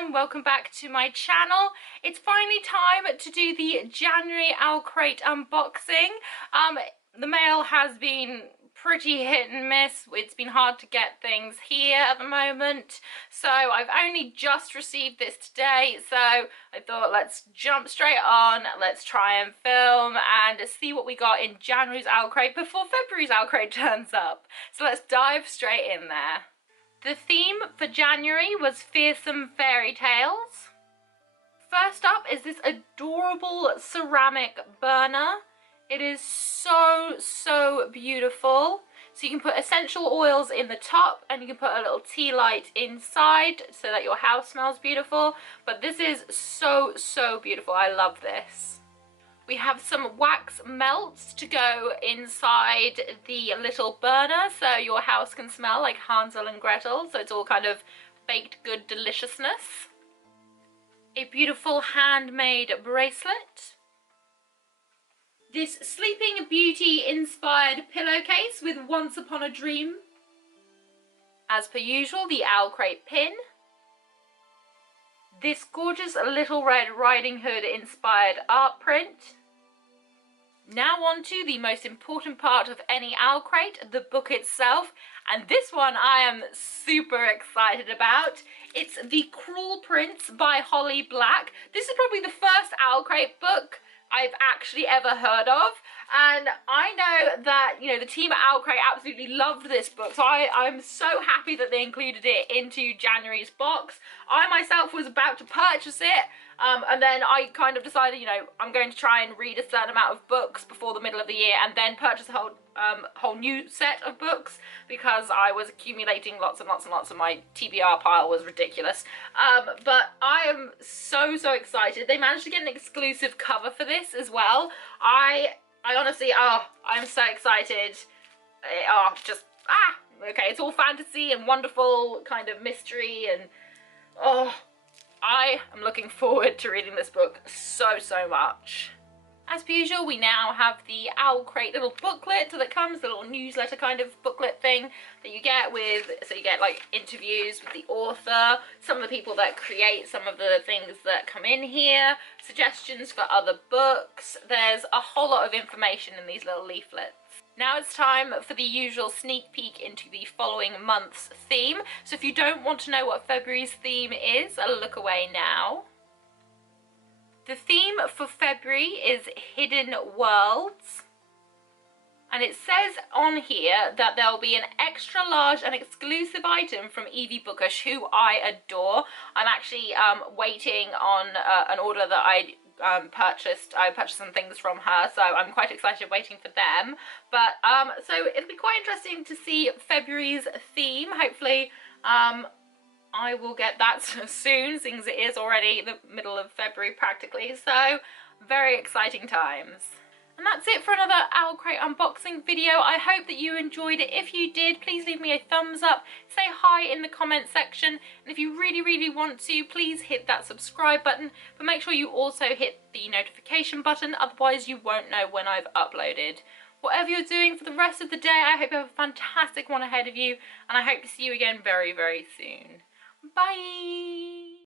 and welcome back to my channel. It's finally time to do the January OwlCrate unboxing. The mail has been pretty hit and miss. It's been hard to get things here at the moment, so I've only just received this today, so I thought let's jump straight on, let's try and film and see what we got in January's OwlCrate before February's OwlCrate turns up. So let's dive straight in there. The theme for January was fearsome fairy tales. First up is this adorable ceramic burner. It is so beautiful. So you can put essential oils in the top and you can put a little tea light inside so that your house smells beautiful. But this is so beautiful. I love this. We have some wax melts to go inside the little burner so your house can smell like Hansel and Gretel, so it's all kind of baked good deliciousness. A beautiful handmade bracelet. This Sleeping Beauty inspired pillowcase with Once Upon a Dream. As per usual, the OwlCrate pin. This gorgeous Little Red Riding Hood inspired art print. Now on to the most important part of any OwlCrate, the book itself, and this one I am super excited about. It's The Cruel Prince by Holly Black. This is probably the first OwlCrate book I've actually ever heard of, and I know that, you know, the team at OwlCrate absolutely loved this book, so I'm so happy that they included it into January's box. I myself was about to purchase it, and then I kind of decided, you know, I'm going to try and read a certain amount of books before the middle of the year and then purchase a whole new set of books because I was accumulating lots and lots and my TBR pile was ridiculous. But I am so excited. They managed to get an exclusive cover for this as well. I honestly, I'm so excited. Okay, it's all fantasy and wonderful kind of mystery, and I am looking forward to reading this book so much. As per usual, we now have the OwlCrate little booklet that comes, the little newsletter kind of booklet thing that you get with, so you get like interviews with the author, some of the people that create some of the things that come in here, suggestions for other books. There's a whole lot of information in these little leaflets. Now it's time for the usual sneak peek into the following month's theme. So if you don't want to know what February's theme is, a look away now. The theme for February is Hidden Worlds. And it says on here that there'll be an extra large and exclusive item from Evie Bookish, who I adore. I'm actually waiting on an order that I purchased some things from her, so I'm quite excited waiting for them. But so it'll be quite interesting to see February's theme. Hopefully I will get that soon, seeing as it is already the middle of February practically, so very exciting times. And that's it for another OwlCrate unboxing video. I hope that you enjoyed it. If you did, please leave me a thumbs up, say hi in the comment section, and if you really want to, please hit that subscribe button, but make sure you also hit the notification button, otherwise you won't know when I've uploaded. Whatever you're doing for the rest of the day, I hope you have a fantastic one ahead of you, and I hope to see you again very soon. Bye!